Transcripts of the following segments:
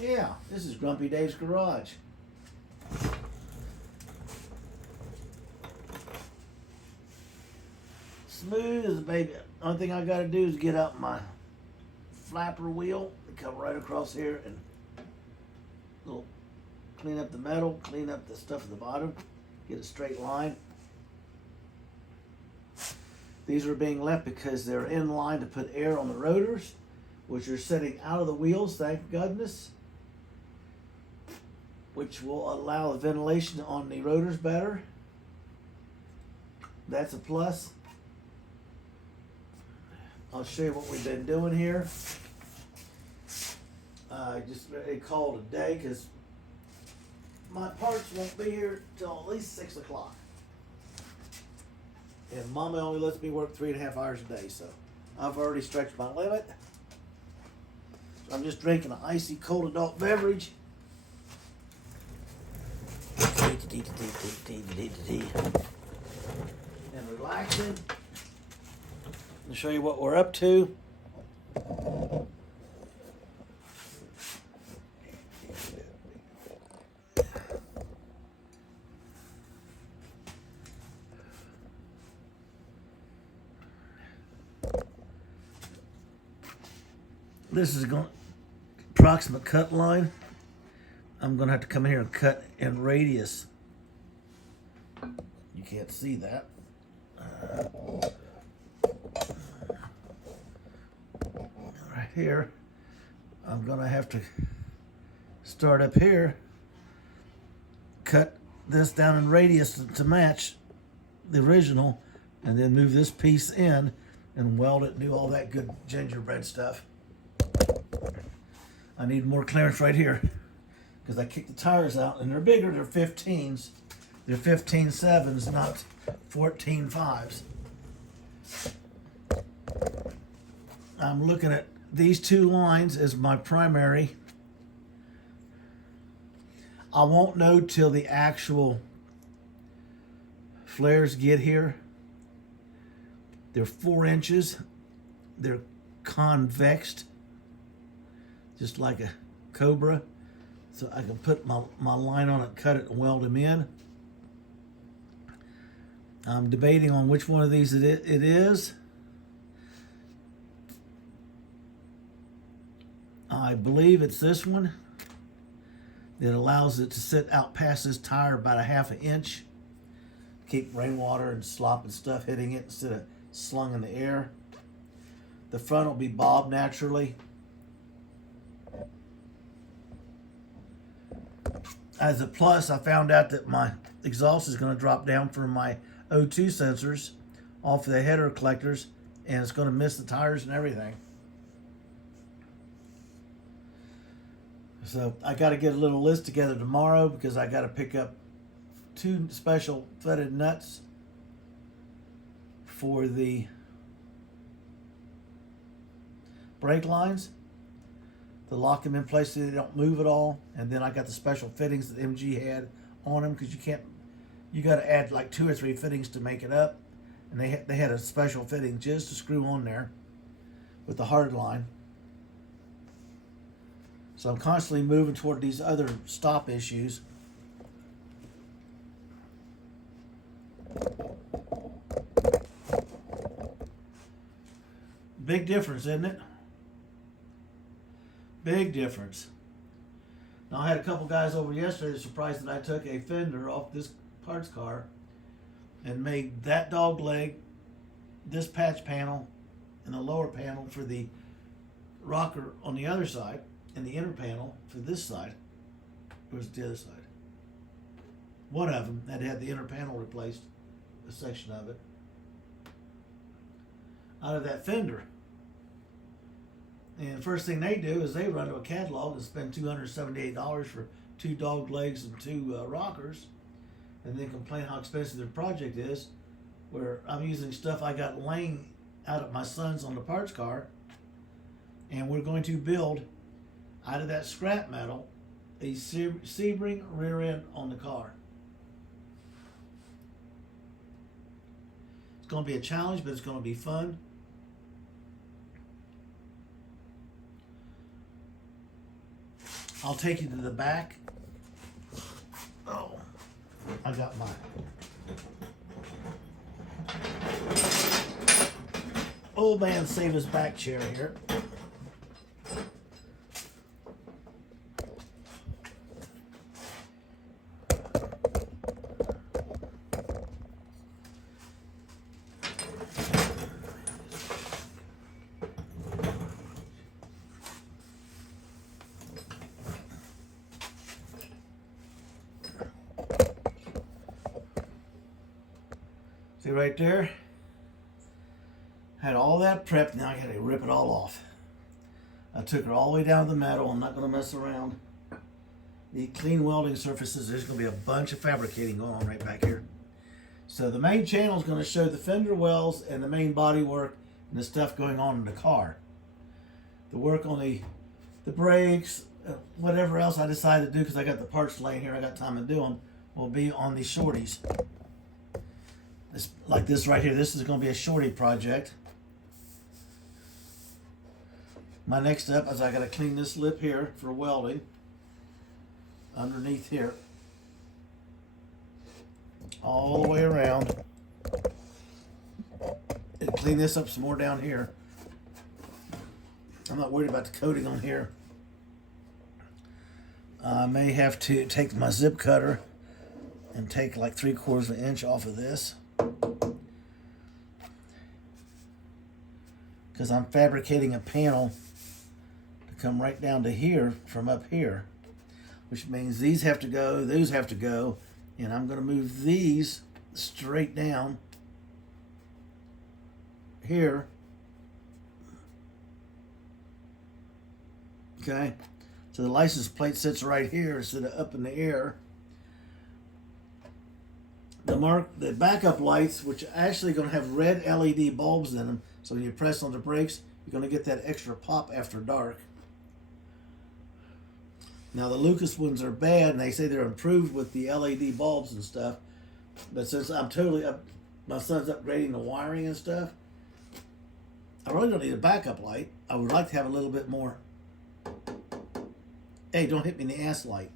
Yeah, this is Grumpy Dave's garage. Smooth as a baby. Only thing I gotta do is get out my flapper wheel and come right across here and little clean up the metal, clean up the stuff at the bottom, get a straight line. These are being left because they're in line to put air on the rotors, which are setting out of the wheels, thank goodness, which will allow the ventilation on the rotors better. That's a plus. I'll show you what we've been doing here. Just ready to call it a day because my parts won't be here till at least 6 o'clock. And Mama only lets me work 3.5 hours a day, so I've already stretched my limit. So I'm just drinking an icy cold adult beverage. And relaxing. I'll show you what we're up to. This is going approximate cut line. I'm gonna have to come here and cut in radius. You can't see that. Right here, I'm gonna have to start up here, cut this down in radius to match the original, and then move this piece in and weld it and do all that good gingerbread stuff. I need more clearance right here because I kicked the tires out and they're bigger, they're 15s. They're 15.7s, not 14.5s. I'm looking at these two lines as my primary. I won't know till the actual flares get here. They're 4 inches. They're convexed, just like a Cobra. So I can put my line on it, cut it, and weld them in. I'm debating on which one of these it is. I believe it's this one that allows it to sit out past this tire about 1/2 inch. Keep rainwater and slop and stuff hitting it instead of slung in the air. The front will be bobbed naturally. As a plus, I found out that my exhaust is going to drop down for my O2 sensors off of the header collectors, and it's going to miss the tires and everything. So I got to get a little list together tomorrow because I got to pick up 2 special threaded nuts for the brake lines to lock them in place so they don't move at all. And then I got the special fittings that MG had on them because you got to add like 2 or 3 fittings to make it up. And they had a special fitting just to screw on there with the hard line. So I'm constantly moving toward these other stop issues. Big difference, isn't it? Big difference. Now I had a couple guys over yesterday surprised that I took a fender off this parts car and made that dog leg, this patch panel, and the lower panel for the rocker on the other side, and the inner panel for this side. Where's the other side? One of them had the inner panel replaced, a section of it, out of that fender. And the first thing they do is they run to a catalog and spend $278 for 2 dog legs and 2 rockers, and then complain how expensive their project is, where I'm using stuff I got laying out at my son's on the parts car, and we're going to build out of that scrap metal a Sebring rear end on the car. It's going to be a challenge, but it's going to be fun. I'll take you to the back. Oh, I got my old man save his back chair here. See right there? Had all that prepped, now I gotta rip it all off. I took it all the way down to the metal. I'm not gonna mess around. The clean welding surfaces, there's gonna be a bunch of fabricating going on right back here. So the main channel is gonna show the fender wells and the main body work and the stuff going on in the car. The work on the brakes, whatever else I decide to do, because I got the parts laying here, I got time to do them, will be on these shorties. Like this right here, this is going to be a shorty project. My next step is I got to clean this lip here for welding underneath here all the way around, and clean this up some more down here. I'm not worried about the coating on here. I may have to take my zip cutter and take like 3/4 of an inch off of this, because I'm fabricating a panel to come right down to here from up here, which means these have to go, those have to go, and I'm going to move these straight down here. Okay, so the license plate sits right here instead of up in the air. The backup lights, which are actually going to have red LED bulbs in them, so when you press on the brakes, you're going to get that extra pop after dark. Now the Lucas ones are bad, and they say they're improved with the LED bulbs and stuff. But since I'm totally up, my son's upgrading the wiring and stuff, I really don't need a backup light. I would like to have a little bit more. Hey, don't hit me in the ass light.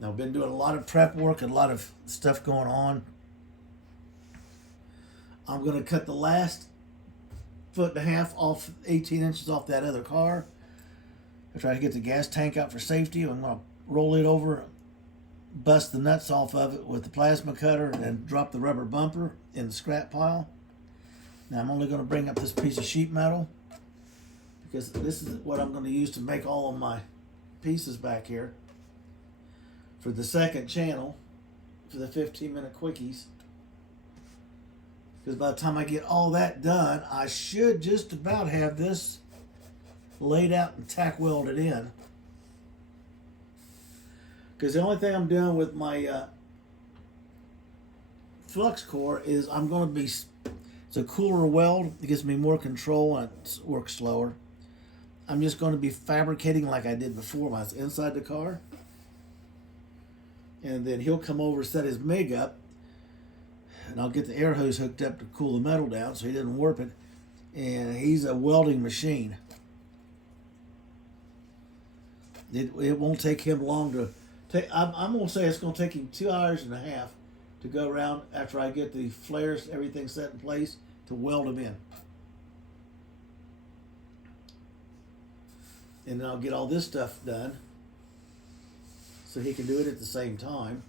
Now, I've been doing a lot of prep work and a lot of stuff going on. I'm going to cut the last 1.5 foot off, 18 inches off that other car. I try to get the gas tank out for safety. I'm going to roll it over, bust the nuts off of it with the plasma cutter, and then drop the rubber bumper in the scrap pile. Now, I'm only going to bring up this piece of sheet metal, because this is what I'm going to use to make all of my pieces back here for the second channel for the 15-minute quickies. Because by the time I get all that done, I should just about have this laid out and tack welded in. Because the only thing I'm doing with my flux core is I'm going to be, it's a cooler weld. It gives me more control and it works slower. I'm just going to be fabricating like I did before when I was inside the car. And then he'll come over, set his MIG up, and I'll get the air hose hooked up to cool the metal down so he doesn't warp it. And he's a welding machine. It won't take him long to take. I'm going to say it's going to take him 2.5 hours to go around after I get the flares, everything set in place, to weld them in. And then I'll get all this stuff done so he can do it at the same time.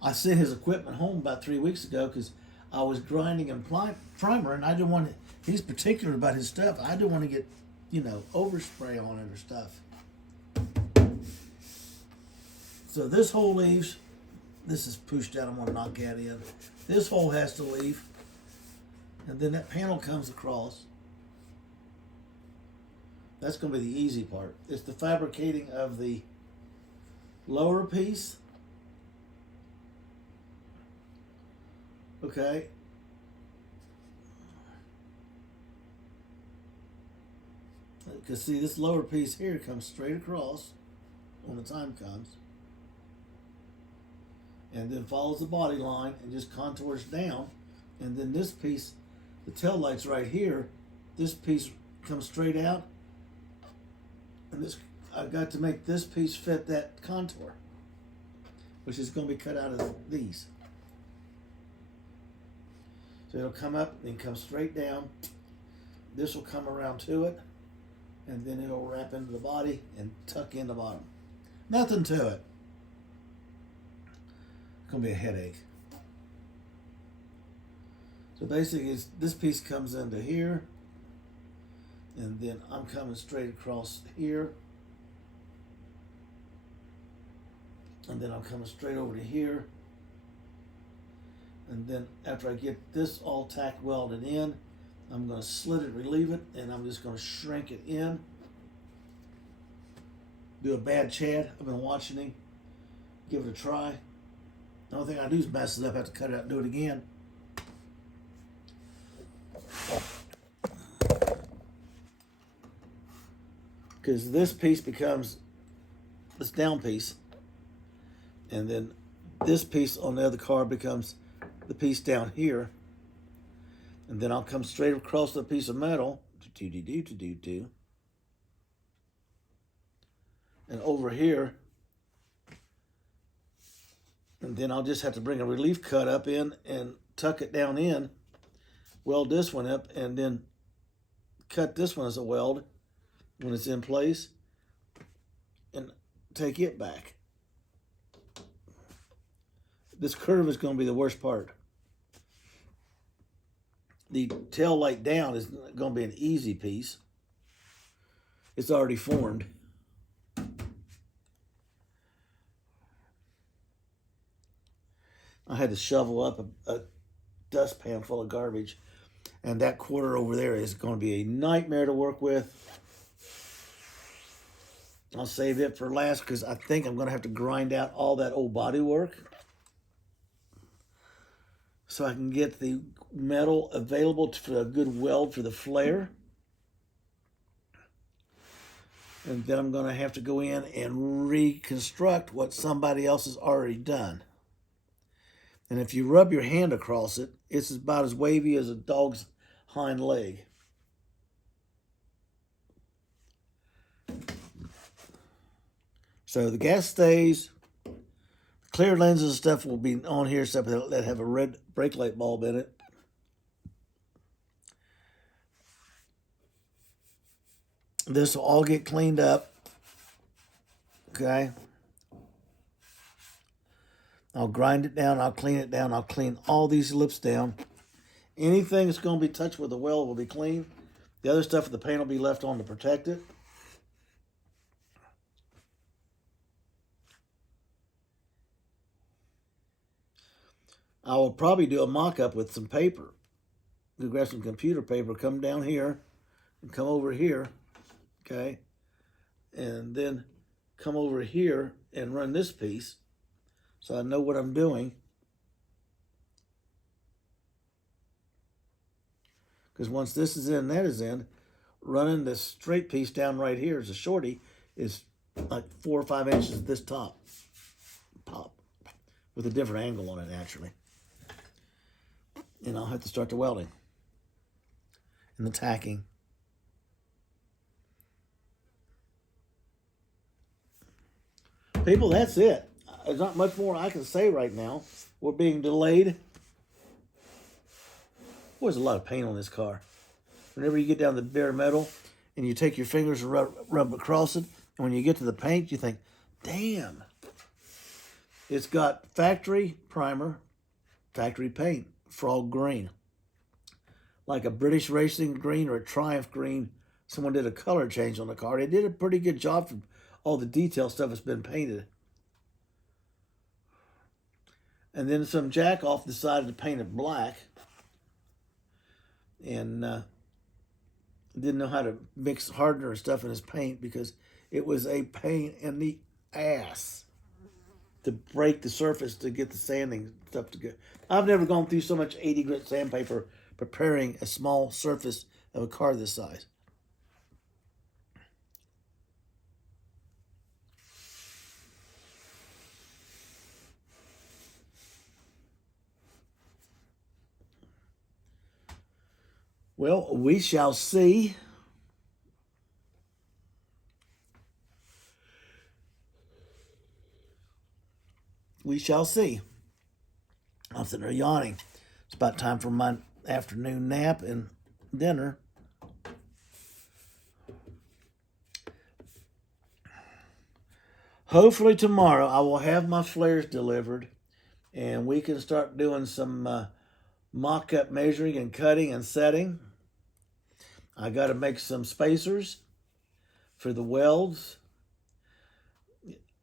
I sent his equipment home about 3 weeks ago because I was grinding and primer, and I didn't want to, he's particular about his stuff. I didn't want to get, overspray on it or stuff. So this hole leaves. This is pushed out. I'm going to knock that in. This hole has to leave. And then that panel comes across. That's going to be the easy part. It's the fabricating of the lower piece. Okay. Because see, this lower piece here comes straight across when the time comes. And then follows the body line and just contours down. And then this piece, the tail light's right here. this piece comes straight out, and this I've got to make this piece fit that contour, which is going to be cut out of these. So it'll come up and come straight down. This will come around to it, and then it'll wrap into the body and tuck in the bottom. Nothing to it. It's going to be a headache. So basically, this piece comes into here, and then I'm coming straight across here, and then I'm coming straight over to here, and then after I get this all tack welded in, I'm going to slit it, relieve it, and I'm just going to shrink it in. Do a bad Chad. I've been watching him. Give it a try. The only thing I do is mess it up. I have to cut it out and do it again. Because this piece becomes this down piece, and then this piece on the other car becomes the piece down here, and then I'll come straight across the piece of metal, and over here, and then I'll just have to bring a relief cut up in and tuck it down in, weld this one up, and then cut this one as a weld when it's in place, and take it back. This curve is going to be the worst part. The tail light down is going to be an easy piece. It's already formed. I had to shovel up a dustpan full of garbage, and that quarter over there is going to be a nightmare to work with. I'll save it for last because I think I'm going to have to grind out all that old body work so I can get the metal available for a good weld for the flare. And then I'm going to have to go in and reconstruct what somebody else has already done. And if you rub your hand across it, it's about as wavy as a dog's hind leg. So the gas stays. Clear lenses and stuff will be on here, stuff that have a red brake light bulb in it. This will all get cleaned up. Okay. I'll grind it down. I'll clean it down. I'll clean all these lips down. Anything that's going to be touched with a weld will be clean. The other stuff, the paint will be left on to protect it. I will probably do a mock-up with some paper. You grab some computer paper, come down here, and come over here, okay? And then come over here and run this piece so I know what I'm doing. Because once this is in, that is in, running this straight piece down right here as a shorty is like 4 or 5 inches at this top, with a different angle on it, naturally. And I'll have to start the welding and the tacking. People, that's it. There's not much more I can say right now. We're being delayed. There's a lot of paint on this car. Whenever you get down to the bare metal and you take your fingers and rub across it, and when you get to the paint, you think, damn. It's got factory primer, factory paint, frog green. Like a British Racing green or a Triumph green. Someone did a color change on the car. They did a pretty good job for all the detail stuff that's been painted. And then some jack off decided to paint it black. And didn't know how to mix hardener and stuff in his paint because it was a pain in the ass to break the surface to get the sanding stuff to go. I've never gone through so much 80 grit sandpaper preparing a small surface of a car this size. Well, we shall see. We shall see. I'm sitting there yawning. It's about time for my afternoon nap and dinner. Hopefully tomorrow I will have my flares delivered and we can start doing some mock-up measuring and cutting and setting. I got to make some spacers for the welds.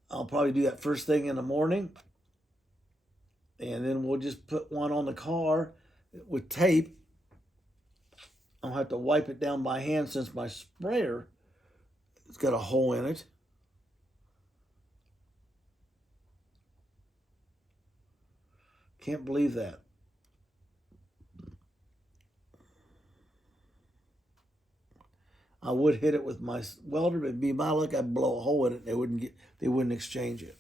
I'll probably do that first thing in the morning. And then we'll just put one on the car with tape. I'll have to wipe it down by hand since my sprayer has got a hole in it. Can't believe that. I would hit it with my welder, but it'd be my luck I'd blow a hole in it and they wouldn't exchange it.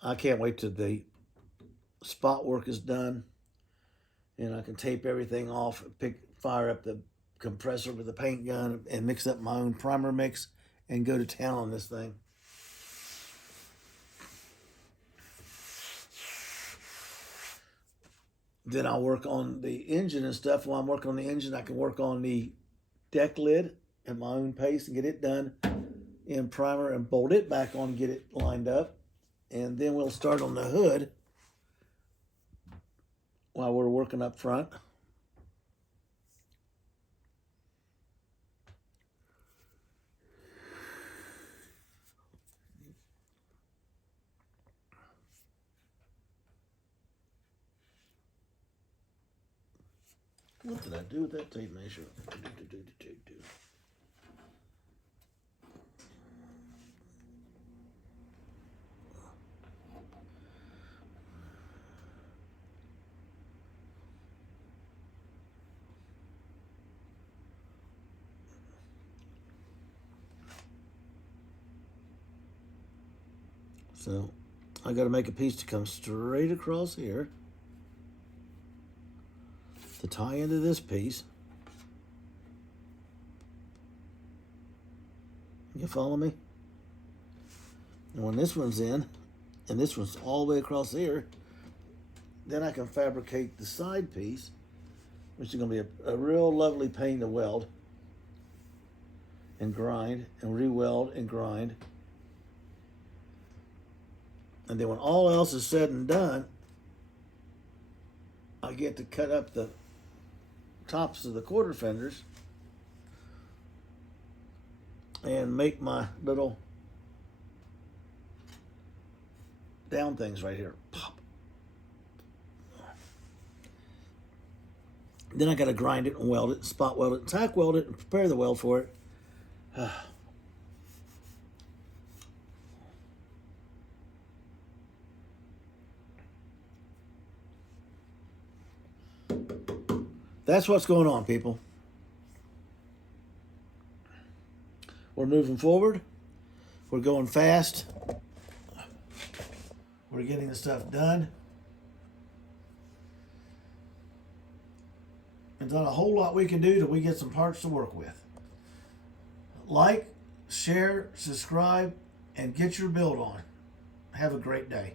I can't wait till the spot work is done and I can tape everything off, fire up the compressor with the paint gun and mix up my own primer mix and go to town on this thing. Then I'll work on the engine and stuff. While I'm working on the engine, I can work on the deck lid at my own pace and get it done in primer and bolt it back on and get it lined up. And then we'll start on the hood while we're working up front. What did I do with that tape measure? So I got to make a piece to come straight across here to tie into this piece. You follow me? And when this one's in, and this one's all the way across here, then I can fabricate the side piece, which is going to be a real lovely pain to weld and grind and re-weld and grind. And then when all else is said and done, I get to cut up the tops of the quarter fenders and make my little down things right here. Pop. Then I got to grind it and weld it, spot weld it, tack weld it, and prepare the weld for it. That's what's going on, people. We're moving forward. We're going fast. We're getting the stuff done. There's not a whole lot we can do till we get some parts to work with. Like, share, subscribe, and get your build on. Have a great day.